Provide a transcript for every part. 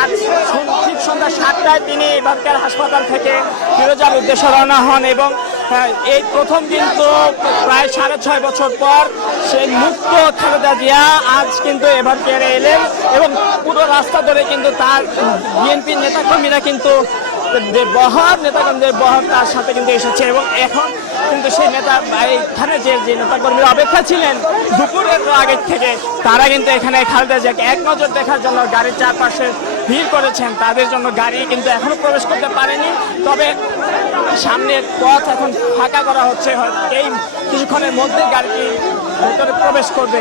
আজ ঠিক সন্ধ্যা 7টায় তিনি এবারকার হাসপাতাল থেকে ফিরোজার উদ্দেশ্যে রওনা হন এবং এই প্রথম কিন্তু প্রায় 6.5 বছর পর সেই মুক্ত খালেদা জিয়া আজ কিন্তু এবারকারে এলেন এবং পুরো রাস্তা ধরে কিন্তু তার বিএনপির নেতাকর্মীরা কিন্তু নেতাকর্মীদের বহর তার সাথে কিন্তু এসেছে এবং এখন কিন্তু সেই এখানে যে নেতাকর্মীরা অপেক্ষা ছিলেন দুপুরের আগের থেকে তারা কিন্তু এখানে খালেদা জিয়াকে এক নজর দেখার জন্য গাড়ির চারপাশে ভিড় করেছেন। তাদের জন্য গাড়ি কিন্তু এখনো প্রবেশ করতে পারেনি, তবে সামনের পথ এখন ফাঁকা করা হচ্ছে। এই কিছুক্ষণের মধ্যে গাড়িটি ভেতরে প্রবেশ করবে।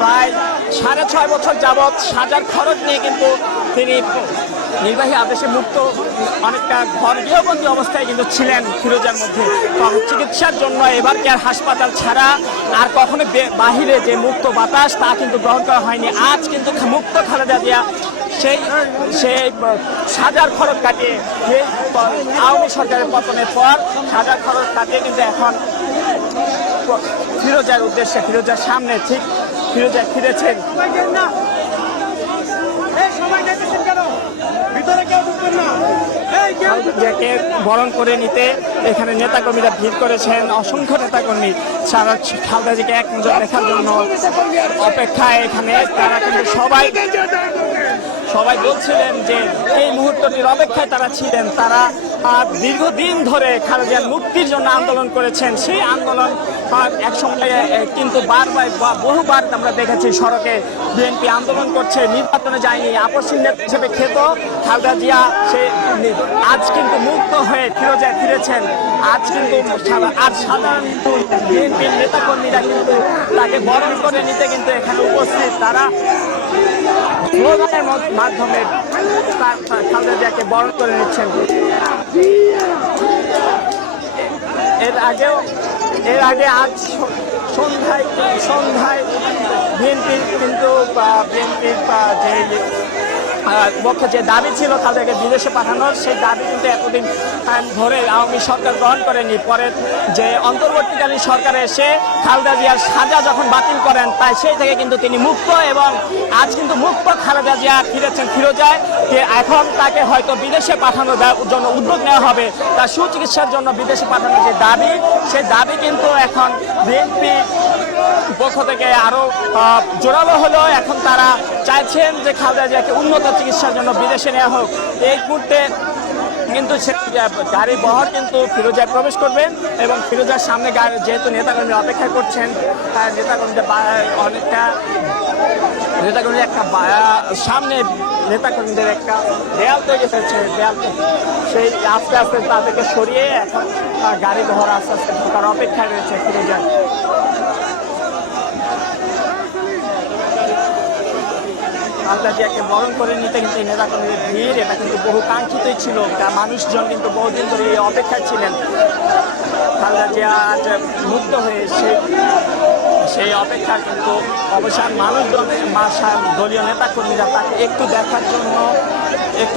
প্রায় 6.5 বছর যাবৎ সাজার খরচ নিয়ে কিন্তু তিনি নির্বাহী আদেশে মুক্ত অনেকটা ঘর গৃহবন্দী অবস্থায় কিন্তু ছিলেন ফিরোজার মধ্যে। চিকিৎসার জন্য এবারকার হাসপাতাল ছাড়া আর কখনো বাহিরে যে মুক্ত বাতাস তা কিন্তু গ্রহণ করা হয়নি। আজ কিন্তু মুক্ত খালেদা জিয়া সেই সাজার খরচ কাটিয়ে আওয়ামী সরকারের পতনের পর সাজার খরচ কাটিয়ে কিন্তু এখন ফিরোজার উদ্দেশ্যে ফিরোজার সামনে ঠিক ফিরোজা ফিরেছেন। যাকে বরণ করে নিতে এখানে নেতাকর্মীরা ভিড় করেছেন, অসংখ্য নেতাকর্মী সারা খালেদা জিয়াকে এক নজর দেখার জন্য অপেক্ষায় এখানে তারা কিন্তু সবাই বলছিলেন যে এই মুহূর্তটির অপেক্ষায় তারা ছিলেন। তারা দীর্ঘদিন ধরে খালেদা জিয়ার মুক্তির জন্য আন্দোলন করেছেন। সেই আন্দোলন এক সময়ে কিন্তু বহুবার আমরা দেখেছি সড়কে বিএনপি আন্দোলন করছে, নির্বাচনে যায়নি, আপসীন নেতা হিসেবে খেত খালেদা জিয়া। আজ কিন্তু মুক্ত হয়ে ফিরোজায় ফিরেছেন। আজ কিন্তু সাধারণ বিএনপির নেতাকর্মীরা কিন্তু তাকে বরণ করে নিতে কিন্তু এখানে উপস্থিত। তারা স্লোগানের মাধ্যমে খালেদা জিয়াকে বরণ করে নিচ্ছেন। এর আগে আজ সন্ধ্যায় বিএনপির কিন্তু পক্ষে যে দাবি ছিল খালেদাকে বিদেশে পাঠানোর, সেই দাবি কিন্তু এতদিন ধরে আওয়ামী সরকার গ্রহণ করেনি। পরে যে অন্তর্বর্তীকালীন সরকারে এসে খালেদা জিয়ার সাজা যখন বাতিল করেন, তাই সেই থেকে কিন্তু তিনি মুক্ত এবং আজ কিন্তু মুক্ত খালেদা জিয়া ফিরেছেন ফিরোজায়। এখন তাকে হয়তো বিদেশে পাঠানোর জন্য উদ্যোগ নেওয়া হবে। তার সুচিকিৎসার জন্য বিদেশে পাঠানোর যে দাবি, সেই দাবি কিন্তু এখন বিএনপি পক্ষ থেকে আরো জোরালো হলো। এখন তারা চাইছেন যে খালেদা জিয়াকে উন্নত চিকিৎসার জন্য বিদেশে নেওয়া হোক। এই মুহূর্তে কিন্তু গাড়ি বহর কিন্তু ফিরোজায় প্রবেশ করবেন এবং ফিরোজার সামনে যেহেতু নেতাকর্মী অপেক্ষা করছেন, নেতাকর্মীদের একটা সামনে নেতাকর্মীদের একটা দেয়াল তৈরি হয়েছে। দেয়াল সেই আস্তে আস্তে তাদেরকে সরিয়ে এখন গাড়ি বহর আস্তে আস্তে ঢোকার অপেক্ষায় রয়েছে ফিরোজায়। খালেদা জিয়াকে বরণ করে নিতে কিন্তু এই নেতাকর্মীদের ভিড়, এটা কিন্তু বহু কাঙ্ক্ষিতই ছিল। মানুষজন কিন্তু বহুদিন ধরে এই অপেক্ষায় ছিলেন খালেদা জিয়া আজ মুক্ত হয়ে সেই অপেক্ষা কিন্তু অবসান। মানুষজন দলীয় নেতাকর্মীরা তাকে একটু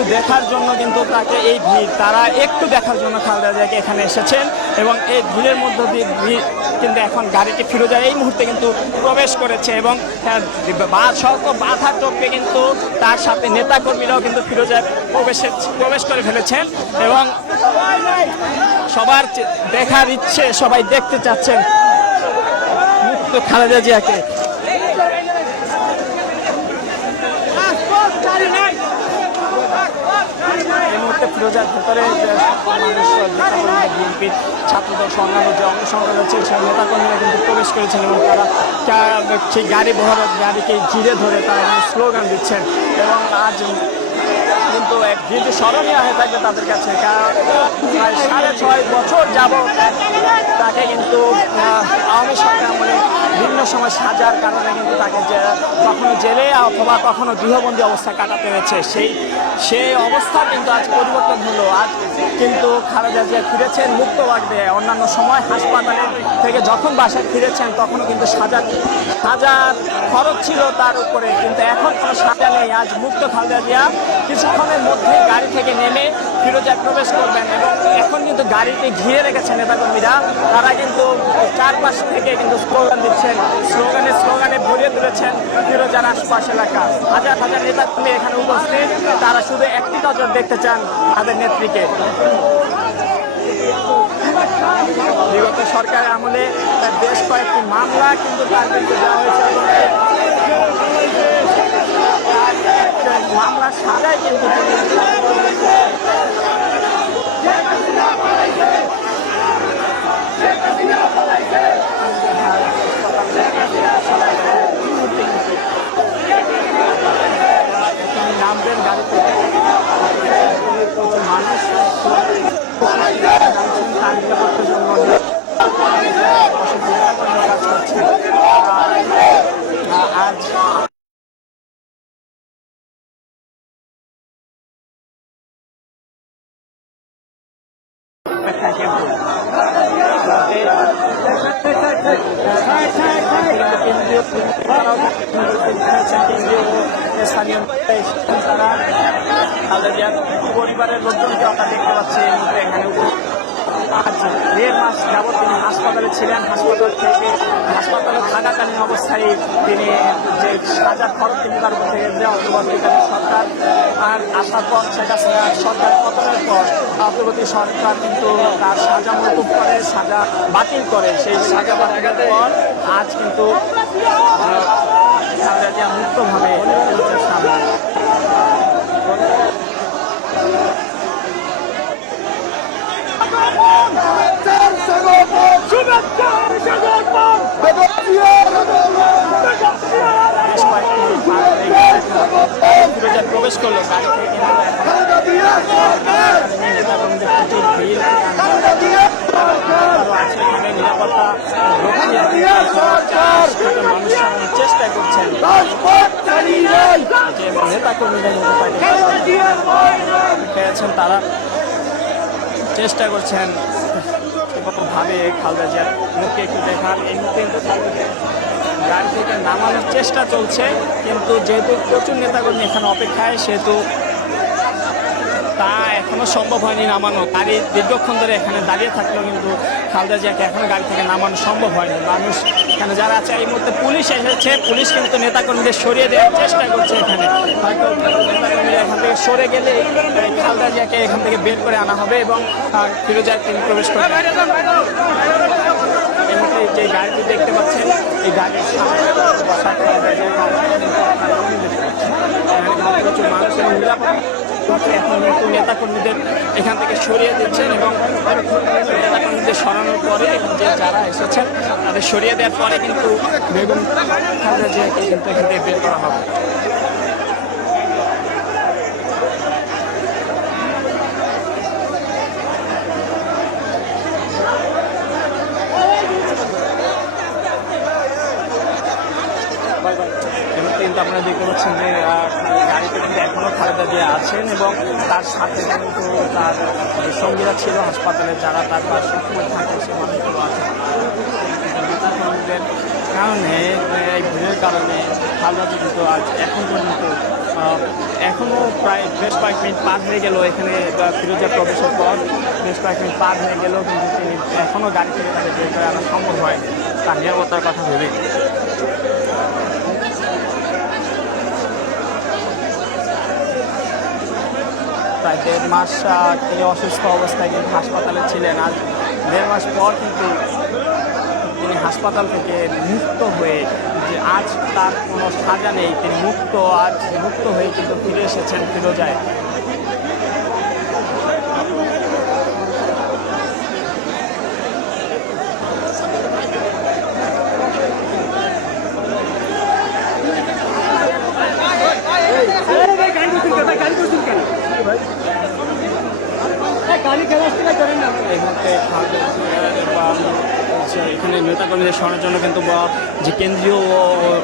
দেখার জন্য কিন্তু তাকে এই ভিড়, তারা একটু দেখার জন্য খালেদা জিয়াকে এখানে এসেছেন এবং এই ভিড়ের মধ্য দিয়ে কিন্তু এখন গাড়িটি ফিরোজায় এই মুহূর্তে কিন্তু প্রবেশ করেছে এবং বাধা টপকে কিন্তু তার সাথে নেতাকর্মীরাও কিন্তু ফিরোজায় প্রবেশ করে ফেলেছেন এবং সবার দেখার ইচ্ছে, সবাই দেখতে চাচ্ছেন মুক্ত খালেদা জিয়াকে। এই মুহূর্তে ফিরোজার ভেতরে বিএনপির ছাত্রদল অন্যান্য যে অংশগ্রহণ রয়েছে সেই নেতাকর্মীরা কিন্তু প্রবেশ করেছেন এবং তারা সেই গাড়িকে ঘিরে ধরে তারা স্লোগান দিচ্ছেন এবং আজ কিন্তু এক দিনটি স্মরণীয় হয়ে থাকবে তাদের কাছে। প্রায় 6.5 বছর যাবৎ তাকে কিন্তু আওয়ামী সরকার আমলে বিভিন্ন সময় সাজার কারণে কিন্তু তাকে কখনো জেলে অথবা কখনো গৃহবন্দী অবস্থা কাটাতে হয়েছে। সেই অবস্থা কিন্তু আজ পরিবর্তন হলো। আজ কিন্তু খালেদা জিয়া ফিরেছেন মুক্তভাবে। অন্যান্য সময় হাসপাতালে থেকে যখন বাসায় ফিরেছেন তখনও কিন্তু সাজার খরচ ছিল তার উপরে, কিন্তু এখন কোনো সাজা নেই। আজ মুক্ত খালেদা জিয়া কিছুক্ষণের মধ্যে গাড়ি থেকে নেমে ফিরোজায় প্রবেশ করবেন এবং এখন কিন্তু গাড়িকে ঘিরে রেখেছেন নেতাকর্মীরা। তারা কিন্তু চারপাশ থেকে কিন্তু স্লোগান দিচ্ছেন, স্লোগানে ভরিয়ে তুলেছেন ফিরোজার আশপাশ এলাকা। হাজার হাজার নেতাকর্মী এখানে উপস্থিত, তারা শুধু একটি নজর দেখতে চান তাদের নেত্রীকে। বিগত সরকারের আমলে বেশ কয়েকটি মামলা কিন্তু তার বিরুদ্ধে দেওয়া হয়েছে এবং মামলার সাজায় কিন্তু নামবেন গাড়িতে প্রচুর মানুষ আজ স্থানীয় তারা পরিবারের লোকজনকে আমরা দেখতে পাচ্ছি এই মুহূর্তে এখানে। আজ 1.5 মাস যাবৎ তিনি হাসপাতালে ছিলেন। হাসপাতালে থাকাকালীন অবস্থায় তিনি যে সাজা খরচ তিনি তার উপর থেকে অন্তর্বর্তীকালীন সরকার আর আসার পর সেটা সরকার পতনের পর অন্তর্বর্তী সরকার কিন্তু তার সাজা মকুব করে, সাজা বাতিল করে। সেই সাজা বাতিলের পর আজ কিন্তু মুক্তভাবে সামনে প্রবেশ করলো গাড়ি থেকে নিরাপত্তা মানুষ চেষ্টা করছেন নেতা কর্মীরা পেয়েছেন, তারা চেষ্টা করছেন ভাবে খালেদা জিয়ার মুখে একটু দেখার। এই মুহূর্তে কিন্তু গাড়ি থেকে নামানোর চেষ্টা চলছে, কিন্তু যেহেতু প্রচুর নেতাকর্মী এখানে অপেক্ষায় সেহেতু তা এখনো সম্ভব হয়নি নামানো। গাড়ি দীর্ঘক্ষণ ধরে এখানে দাঁড়িয়ে থাকলেও কিন্তু খালেদা জিয়াকে এখনো গাড়ি থেকে নামানো সম্ভব হয়নি। মানুষ এখানে যারা আছে, এই মুহূর্তে পুলিশ এসেছে, পুলিশ কিন্তু নেতাকর্মীদের সরিয়ে দেওয়ার চেষ্টা করছে। এখানে হয়তো নেতাকর্মীরা এখান থেকে সরে গেলে খালেদা জিয়াকে এখান থেকে বের করে আনা হবে এবং ফিরোজায় তিনি প্রবেশ করবেন। এই মুহূর্তে যে গাড়িটি দেখতে পাচ্ছেন, এই গাড়ির প্রচুর মানুষের এখন কিন্তু নেতাকর্মীদের এখান থেকে সরিয়ে দিচ্ছেন এবং নেতাকর্মীদের সরানোর পরে যে যারা এসেছেন তাদের সরিয়ে দেওয়ার পরে কিন্তু বেগম খালেদা জিয়াকে কিন্তু এখান থেকে বের করা হবে। কিন্তু আপনারা দেখতে পাচ্ছেন যে গাড়িতে কিন্তু এখনও খালেদা জিয়া আছেন এবং তার সাথে কিন্তু তার সঙ্গীরা ছিল হাসপাতালে, যারা তার পাশে থাকে সে মানুষগুলো আছে। নেতাকর্মীদের কারণে এই ভিড়ের কারণে খালেদা জিয়া কিন্তু আজ এখন পর্যন্ত এখনও প্রায় বেশ কয়েক মিনিট পার হয়ে গেল এখানে ফিরোজা প্রবেশের পর বেশ কয়েক মিনিট পার হয়ে গেলেও কিন্তু তিনি এখনও গাড়ি থেকে তাকে বের করে আনা সম্ভব হয়নি তার নিরাপত্তার কথা ভেবে। প্রায় 1.5 মাস তিনি অসুস্থ অবস্থায় কিন্তু হাসপাতালে ছিলেন। আজ 1.5 মাস পর কিন্তু তিনি হাসপাতাল থেকে মুক্ত হয়ে, যে আজ তার কোনো সাজা নেই, তিনি আজ মুক্ত হয়ে কিন্তু ফিরে এসেছেন ফিরোজায়। এখানে নেতাকর্মীদের সরানোর জন্য কিন্তু যে কেন্দ্রীয় ও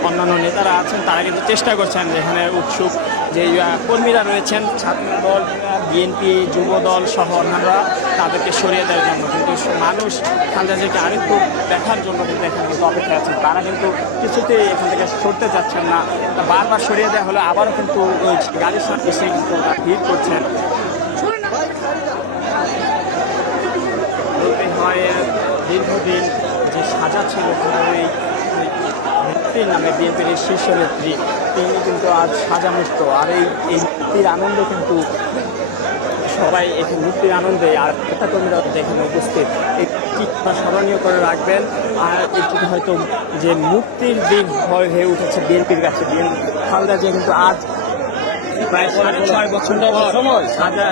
অন্যান্য নেতারা আছেন তারা কিন্তু চেষ্টা করছেন, এখানে উৎসুক যে কর্মীরা রয়েছেন ছাত্রদল, বিএনপি, যুবদল সহ অন্যান্যরা তাদেরকে সরিয়ে দেওয়ার জন্য। কিন্তু মানুষ খালেদা জিয়াকে আরেকটু দেখার জন্য কিন্তু এখানে কিন্তু অপেক্ষা আছেন, তারা কিন্তু কিছুতেই এখান থেকে সরতে চাচ্ছেন না। বারবার সরিয়ে দেওয়া হলে আবারও কিন্তু ওই গাড়ির সাথে এসে কিন্তু ভিড় করছেন। দীর্ঘদিন যে সাজা ছিল ওই নেত্রীর নামে বিএনপির শীর্ষ নেত্রী তিনি কিন্তু আজ সাজামুক্ত। আর এই মুক্তির আনন্দে কিন্তু সবাই এখানে মুক্তির আনন্দে আর নেতাকর্মীরা এখানে উপস্থিত একটি স্মরণীয় করে রাখবেন। আর এটি হয়তো যে মুক্তির দিন হয়ে উঠেছে বিএনপির কাছে। খালেদা জিয়া কিন্তু আজ প্রায় 6.5 বছর সময় সাজা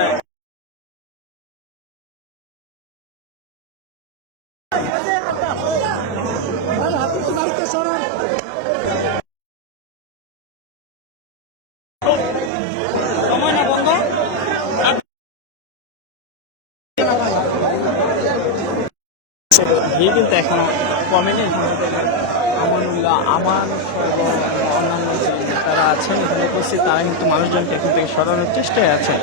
ভিড় কিন্তু এখনো কমেনি। আমানুল্লাহ আমান অন্যান্য যারা আছেন এখানে উপস্থিত তারা কিন্তু মানুষজনকে এখান থেকে সরানোর চেষ্টায় আছে।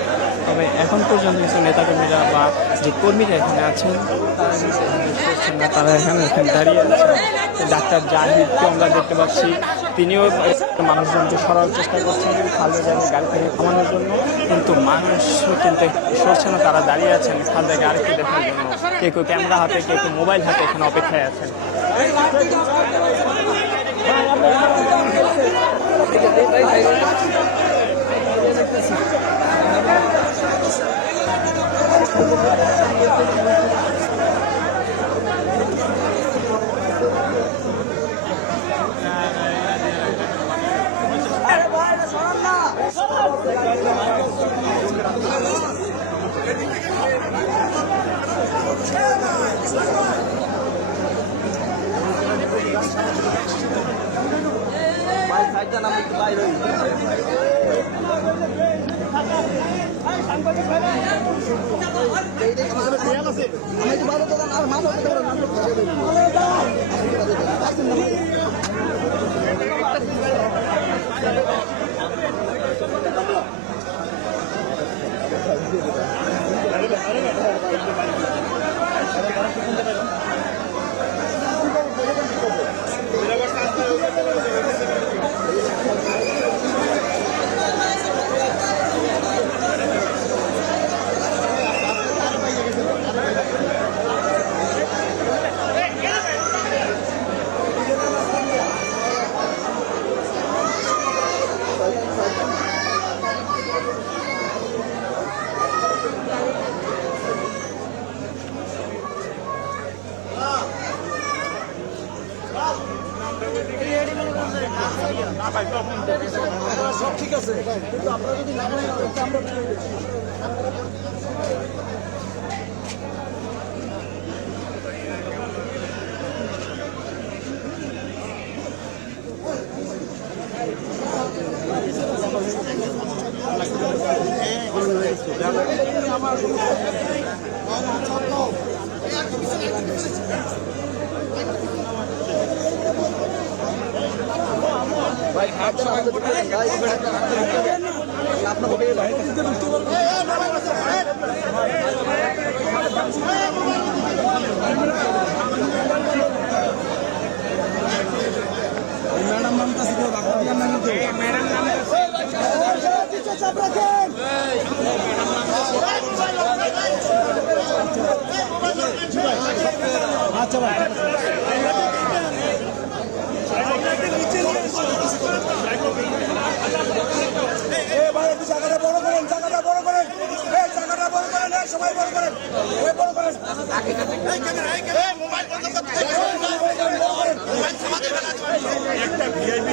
তবে এখন পর্যন্ত কিছু নেতাকর্মীরা বা যে কর্মীরা এখানে আছেন তারা কিন্তু এখানে সরছেন না, তারা এখানে দাঁড়িয়ে আছেন। ডাক্তার জাহিদকে আমরা দেখতে পাচ্ছি, তিনিও মানুষজনকে সরানোর চেষ্টা করছেন খালেদা জিয়ার গাড়ি থেকে থামানোর জন্য, কিন্তু মানুষ কিন্তু সরছে না, তারা দাঁড়িয়ে আছেন খালেদা গাড়িকে দেখার জন্য। কেউ কেউ ক্যামেরা হাতে, কেউ কেউ মোবাইল হাতে এখানে অপেক্ষায় আছেন। সব ঠিক আছে কিন্তু আপনারা যদি না বলেন আমরা ম্যাডাম নাম কাছে ম্যাডাম নাম আচ্ছা ভাই জায়গাটা বড় করেন, জায়গাটা বড় করেন, জায়গাটা বড় করেন, সবাই বড় করেন, বড় করেন। একটা ভিআইপি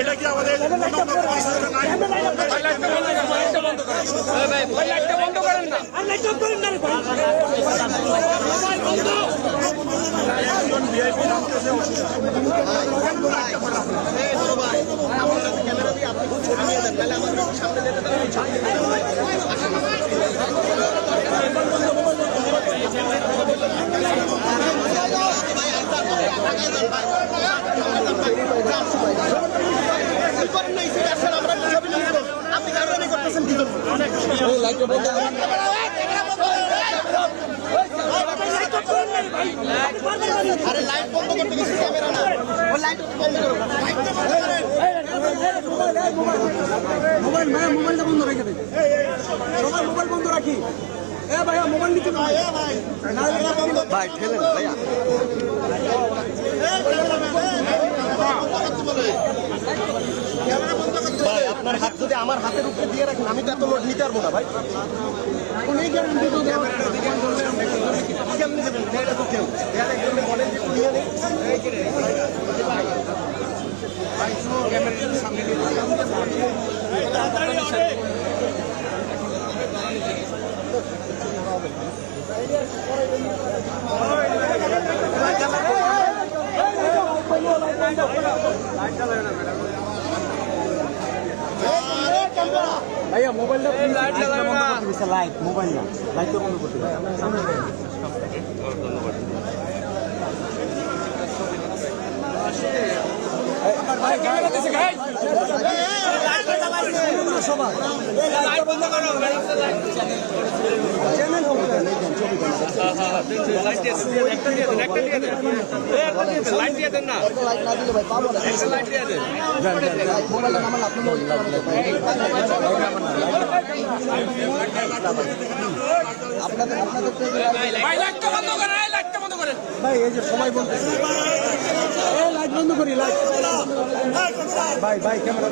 এটা কি আমাদের বন্ধ করেন না, ভিআইপি নামতেছে আরে লাইট বন্ধ করতে গেছি, ক্যামেরা না, ওই লাইট বন্ধ করো, মোবাইলটা বন্ধ রেখে দে, সবাই মোবাইল বন্ধ রাখি। এ ভাইয়া মোবাইল নিতে ভাই ভাই ঠেলেন ভাইয়া ভাই আপনার হাত যদি আমার হাতের উপরে দিয়ে রাখেন আমি তো এত লোড নিতে পারবো না ভাই কেমনি দেবেন এটা তো কেউ বলেন যে নিয়ে নেই ভাইয়া মোবাইলটা লাইট মোবাইল না লাইট তো বন্ধ করতে ভাই এই যে সময় বলতেছি লাইট বন্ধ করি লাইট ভাই ভাই ক্যামেরা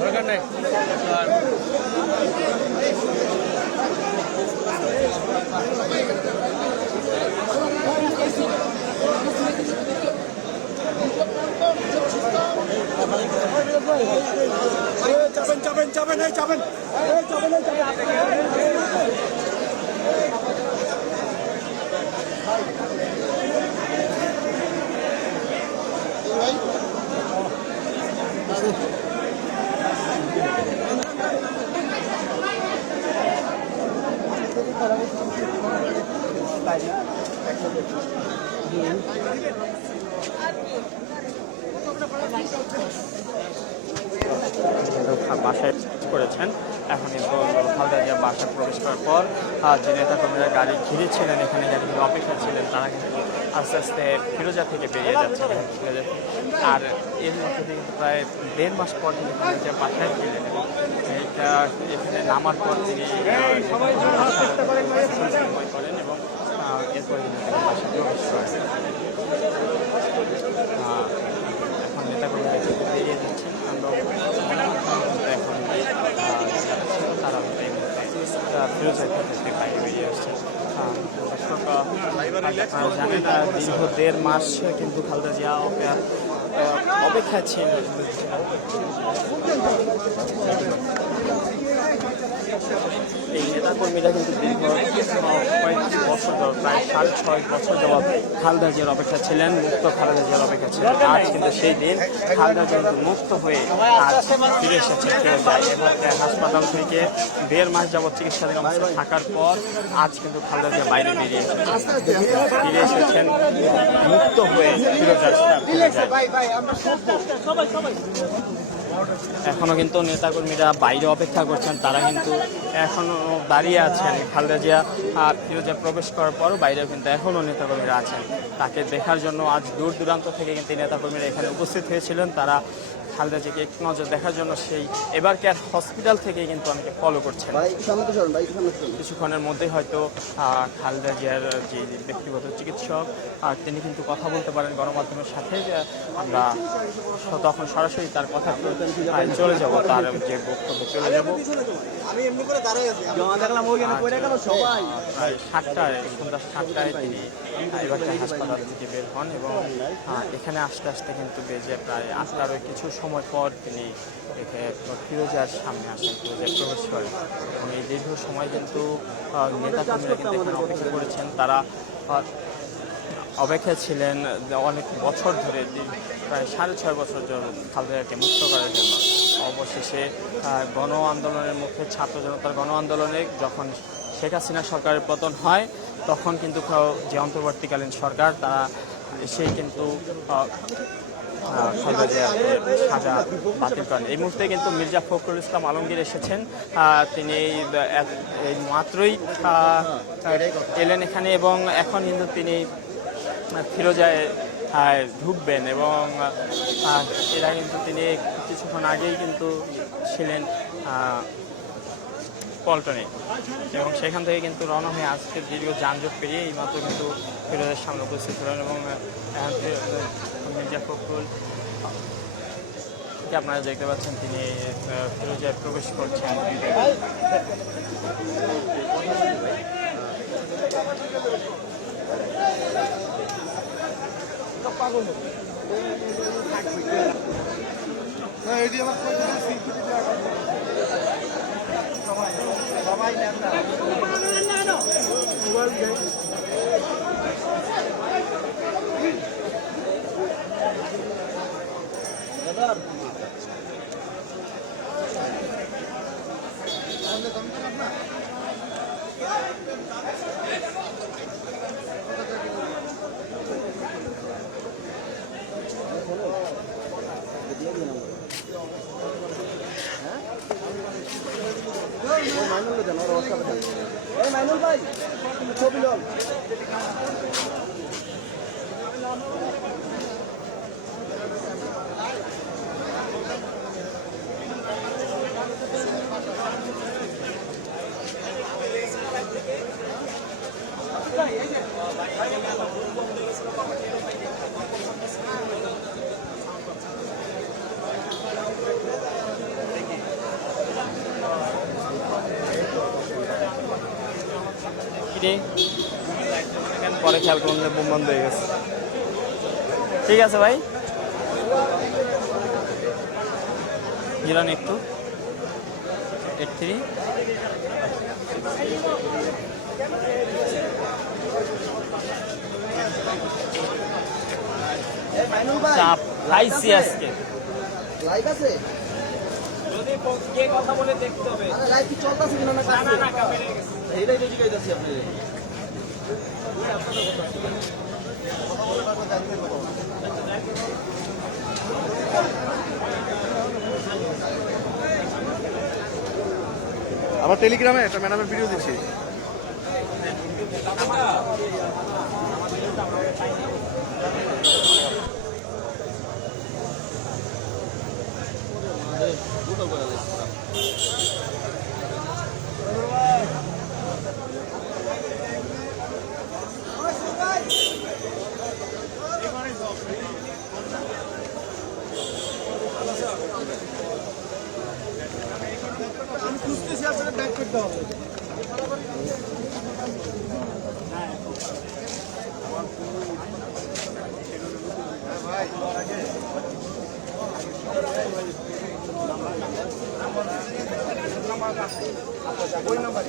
দরকার নেই চাবেন বাসায় করেছেন এখন কিন্তু খালেদা জিয়া বাসায় প্রবেশ করার পর যে নেতাকর্মীরা গাড়ি ঘিরেছিলেন এখানে গাড়িগুলো অপেক্ষা ছিলেন তারা কিন্তু আস্তে আস্তে ফিরোজা থেকে বেরিয়ে যাচ্ছেন আর এর মধ্যে কিন্তু প্রায় 1.5 মাস পর তিনি খালেদা জিয়া বাসায় ফিরলেন এবং এইটা এখানে নামার পর তিনি করেন এবং এরপরে কিন্তু বাসায় প্রবেশ করেন এখন নেতাকর্মীরা বেরিয়ে যাচ্ছেন আমরা এখন তারা ফিরোজা থেকে বাইরে বেরিয়ে আসছেন জানেন দীর্ঘ 1.5 মাস কিন্তু খালেদা জিয়া অপেক্ষায় ছিলেন এই নেতাকর্মীরা কিন্তু দীর্ঘ কয়েকটি বছর প্রায় 6.5 বছর যাবৎ খালেদা জিয়ার অপেক্ষা ছিলেন মুক্ত খালেদা জিয়ার অপেক্ষা ছিলেন আজ কিন্তু সেই দিন খালেদা জিয়া কিন্তু মুক্ত হয়ে আজ ফিরে এসেছেন ফিরোজায় এবার হাসপাতাল থেকে 1.5 মাস যাবৎ চিকিৎসাধীন অবস্থায় থাকার পর আজ কিন্তু খালেদা জিয়া বাইরে ফিরে এসেছেন মুক্ত হয়ে ফিরোজায় এখনো কিন্তু নেতাকর্মীরা বাইরে অপেক্ষা করছেন তারা কিন্তু এখনো দাঁড়িয়ে আছেন খালেদা জিয়া ফিরোজা প্রবেশ করার পরও বাইরেও কিন্তু এখনো নেতাকর্মীরা আছেন তাকে দেখার জন্য আজ দূর দূরান্ত থেকে কিন্তু নেতাকর্মীরা এখানে উপস্থিত হয়েছিলেন তারা খালেদা জিয়াকে এক নজর দেখার জন্য সেই এবার কেয়ার হসপিটাল থেকে কিন্তু অনেকে ফলো করছেন কিছুক্ষণের মধ্যেই হয়তো খালেদা জিয়ার যে ব্যক্তিগত চিকিৎসক তিনি কিন্তু কথা বলতে পারেন গণমাধ্যমের সাথে আমরা তখন সরাসরি তার কথা চলে যাব তার যে বক্তব্য চলে যাব প্রায় 7টায় সন্ধ্যা 7টায় তিনি এবার হাসপাতাল থেকে বের হন এবং এখানে আসতে আসতে কিন্তু বেজে প্রায় 8টারও কিছু সময় পর তিনি ফিরোজার সামনে আসেন ফিরোজায় প্রবেশ করেন এবং এই দীর্ঘ সময় কিন্তু নেতাকর্মীরা কিন্তু এখানে অপেক্ষা করেছেন তারা অপেক্ষা ছিলেন অনেক বছর ধরে প্রায় 6.5 বছর খালেদাকে মুক্ত করার জন্য অবশেষে গণ আন্দোলনের মুখে ছাত্র জনতার গণ আন্দোলনে যখন শেখ হাসিনা সরকারের পতন হয় তখন কিন্তু যে অন্তর্বর্তীকালীন সরকার তারা সেই কিন্তু খালেদা জিয়ার সাজা বাতিল করেন। এই মুহূর্তে কিন্তু মির্জা ফখরুল ইসলাম আলমগীর এসেছেন, তিনি এই মাত্রই এলেন এখানে এবং এখন কিন্তু তিনি ফিরোজায় ঢুকবেন এবং এরা কিন্তু তিনি কিছুক্ষণ আগেই কিন্তু ছিলেন পল্টনে এবং সেখান থেকে কিন্তু রওনা হয়ে আজকে দীর্ঘ যানজট পেরিয়ে এইমাত্র কিন্তু ফিরোজের সামনে উপস্থিত হলেন এবং মির্জা ফখরুল আপনারা দেখতে পাচ্ছেন তিনি ফিরোজায় প্রবেশ করছেন। মাইনুল ভাই ছবি লন। পরে খেয়াল করুন যে বোম বন্ধ হয়ে গেছে। ঠিক আছে ভাই, গিলান একটু 83 চাপ খাইছি আজকে। লাইভ আছে? যদি কে কথা বলে দেখতে হবে। আরে লাইভ কি চলতেছে কিনা না কাটছে? না কাপে গেছে। এইটাই তো জিজ্ঞাসা আপনি। আবার টেলিগ্রামে একটা ম্যাডামের ভিডিও দিচ্ছি। আমি খুঁজতেছি আসলে ব্যাক করতে হবে। ওই নাম্বার